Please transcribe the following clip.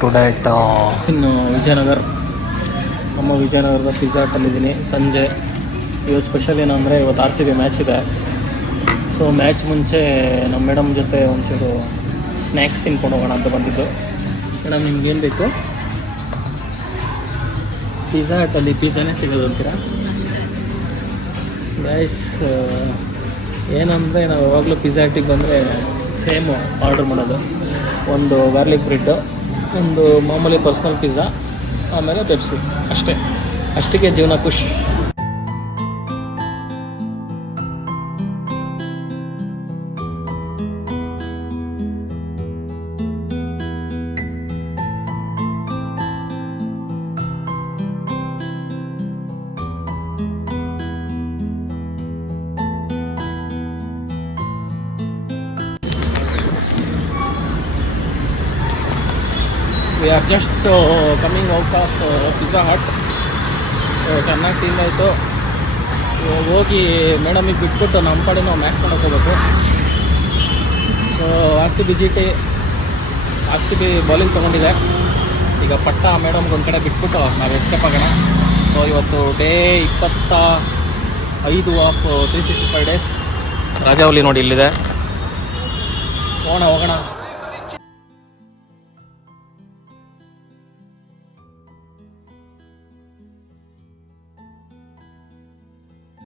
Today at ಇನ್ನು ವಿಜಯನಗರ, ನಮ್ಮ ವಿಜಯನಗರದ ಪಿಜ್ಜಾ ಹಟ್ಟಲ್ಲಿದ್ದೀನಿ. ಸಂಜೆ ಇವತ್ತು ಸ್ಪೆಷಲ್ ಏನಂದರೆ ಇವತ್ತು RCB ಮ್ಯಾಚ್ ಇದೆ. ಸೊ ಮ್ಯಾಚ್ ಮುಂಚೆ ನಮ್ಮ ಮೇಡಮ್ ಜೊತೆ ಒಂಚೂರು ಸ್ನ್ಯಾಕ್ಸ್ ತಿನ್ಕೊಂಡು ಹೋಗೋಣ ಅಂತ ಬಂದಿದ್ದು. ಮೇಡಮ್ ನಿಮ್ಗೇನು ಬೇಕು? ಪಿಜ್ಜಾ ಹಟ್ಟಲ್ಲಿ ಪಿಜ್ಜಾನೇ ಸಿಗೋದು ಅಂತೀರಾ ಗೈಸ್? ಏನಂದರೆ ನಾವು ಯಾವಾಗಲೂ ಪಿಜ್ಜಾ ಹಟ್ಟಿಗೆ ಬಂದರೆ ಸೇಮು ಆರ್ಡ್ರ್ ಮಾಡೋದು. ಒಂದು ಗಾರ್ಲಿಕ್ ಬ್ರೆಡ್ಡು, ಒಂದು ಮಾಮೂಲಿ ಪರ್ಸ್ನಲ್ ಪಿಜ್ಜಾ, ಆಮೇಲೆ ಪೆಪ್ಸಿ, ಅಷ್ಟಕ್ಕೆ ಜೀವನ ಖುಷಿ. We are just coming out of pizza hut. So ಚೆನ್ನಾಗಿ ತಿಂದಾಯಿತು. ಹೋಗಿ ಮೇಡಮಿಗೆ ಬಿಟ್ಬಿಟ್ಟು ನಮ್ಮ ಕಡೆ ನಾವು ಮ್ಯಾಚ್ ಮಾಡೋಕ್ಕೆ ಹೋಗಬೇಕು. ಸೊ RCB ಬೌಲಿಂಗ್ ತೊಗೊಂಡಿದೆ. ಈಗ ಪಟ್ಟ ಮೇಡಮ್ಗೆ ಒಂದು ಕಡೆ ಬಿಟ್ಬಿಟ್ಟು ನಾವು ಎಸ್ಕೇಪ್ ಆಗೋಣ. ಸೊ ಇವತ್ತು ಡೇ 25 ಆಫ್ 365 ಡೇಸ್. ರಾಜಾವಲಿ ನೋಡಿ ಇಲ್ಲಿದೆ. ಹೋಗೋಣ.